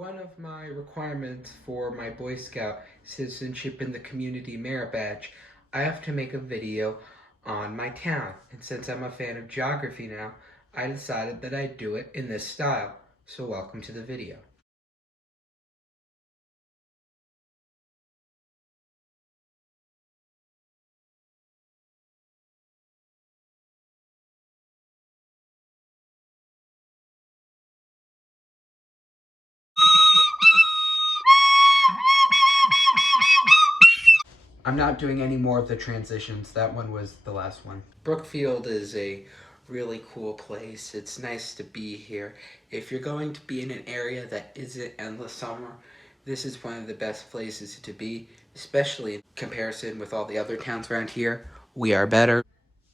one of my requirements for my Boy Scout Citizenship in the Community Merit Badge, I have to make a video on my town. And since I'm a fan of geography now, I decided that I'd do it in this style. So welcome to the video. I'm not doing any more of the transitions. That one was the last one. Brookfield is a really cool place. It's nice to be here. If you're going to be in an area that isn't endless summer, this is one of the best places to be, especially in comparison with all the other towns around here. We are better.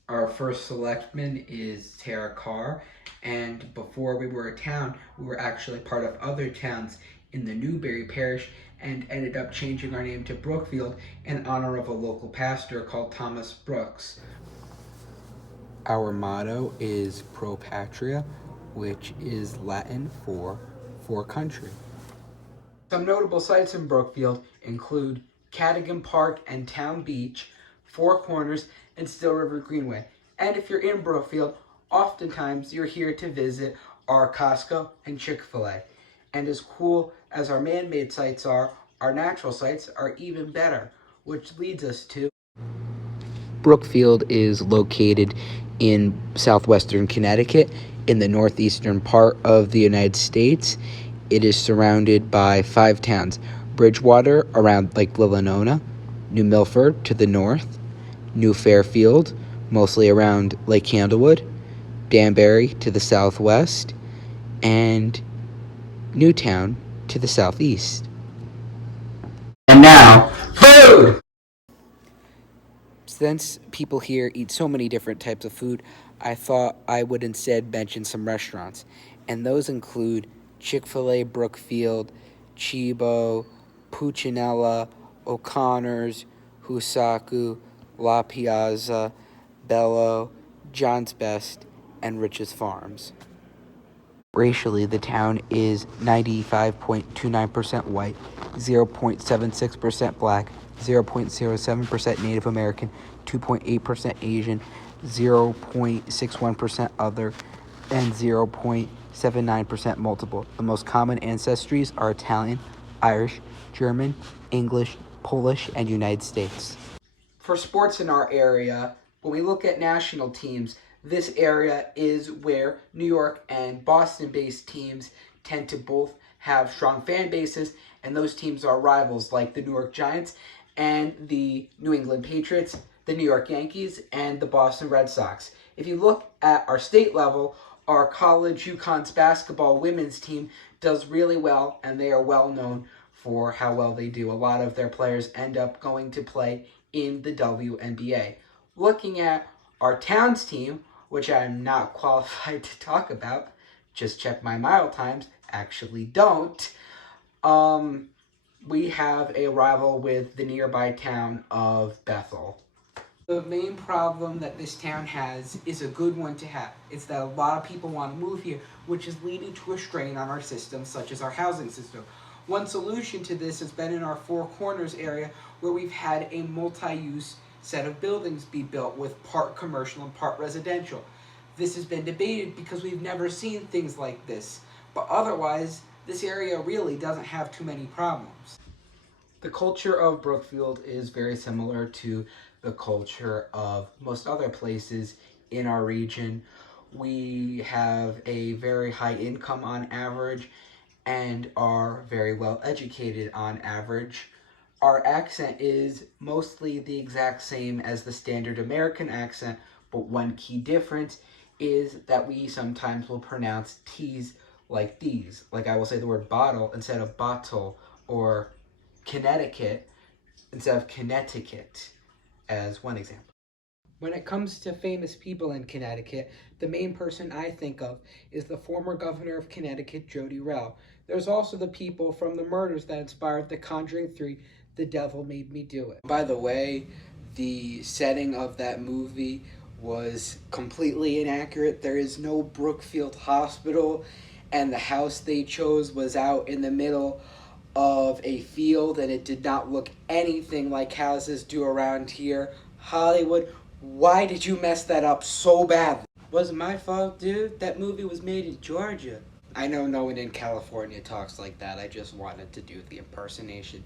Our first selectman is Tara Carr, and before we were a town, we were actually part of other towns in the Newberry parish and ended up changing our name to Brookfield in honor of a local pastor called Thomas Brooks. Our motto is Pro Patria, which is Latin for country. Some notable sites in Brookfield include Cadogan Park and Town Beach, Four Corners, and Still River Greenway. And if you're in Brookfield, oftentimes you're here to visit our Costco and Chick-fil-A. And as cool as our man-made sites are, our natural sites are even better, which leads us to Brookfield is located in southwestern Connecticut, in the northeastern part of the United States. It is surrounded by 5 towns: Bridgewater around Lake Willenona, New Milford to the north, New Fairfield, mostly around Lake Candlewood, Danbury to the southwest, and Newtown to the southeast. And now, food! Since people here eat so many different types of food, I thought I would instead mention some restaurants. And those include Chick-fil-A Brookfield, Chibo, Puccinella, O'Connor's, Husaku, La Piazza, Bello, John's Best, and Rich's Farms. Racially, the town is 95.29% white, 0.76% black, 0.07% Native American, 2.8% Asian, 0.61% other, and 0.79% multiple. The most common ancestries are Italian, Irish, German, English, Polish, and United States. For sports in our area, when we look at national teams, this area is where New York and Boston-based teams tend to both have strong fan bases, and those teams are rivals like the New York Giants and the New England Patriots, the New York Yankees, and the Boston Red Sox. If you look at our state level, our college UConn's basketball women's team does really well, and they are well known for how well they do. A lot of their players end up going to play in the WNBA. Looking at our town's team, which I'm not qualified to talk about, just check my mile times, actually don't, we have a rival with the nearby town of Bethel. The main problem that this town has is a good one to have. It's that a lot of people want to move here, which is leading to a strain on our system, such as our housing system. One solution to this has been in our Four Corners area, where we've had a multi-use set of buildings be built with part commercial and part residential. This has been debated because we've never seen things like this, but otherwise, this area really doesn't have too many problems. The culture of Brookfield is very similar to the culture of most other places in our region. We have a very high income on average and are very well educated on average. Our accent is mostly the exact same as the standard American accent, but one key difference is that we sometimes will pronounce T's like D's. Like I will say the word bottle instead of bottle, or Connecticut instead of Connecticut, as one example. When it comes to famous people in Connecticut, the main person I think of is the former governor of Connecticut, Jody Rell. There's also the people from the murders that inspired The Conjuring 3, The Devil Made Me Do It. By the way, the setting of that movie was completely inaccurate. There is no Brookfield Hospital, and the house they chose was out in the middle of a field, and it did not look anything like houses do around here. Hollywood, why did you mess that up so badly? Wasn't my fault, dude. That movie was made in Georgia. I know no one in California talks like that. I just wanted to do the impersonation.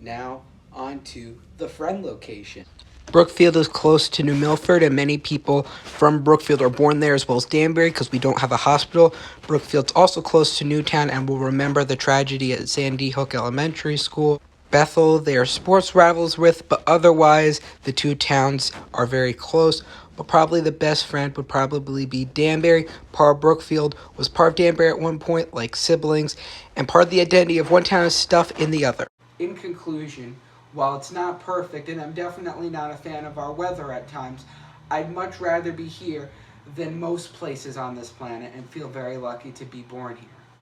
Now, on to the friend location. Brookfield is close to New Milford, and many people from Brookfield are born there, as well as Danbury, because we don't have a hospital. Brookfield's also close to Newtown, and will remember the tragedy at Sandy Hook Elementary School. Bethel, they are sports rivals with, but otherwise, the two towns are very close. But probably the best friend would probably be Danbury. Part of Brookfield was part of Danbury at one point, like siblings, and part of the identity of one town is stuff in the other. In conclusion, while it's not perfect, and I'm definitely not a fan of our weather at times, I'd much rather be here than most places on this planet and feel very lucky to be born here.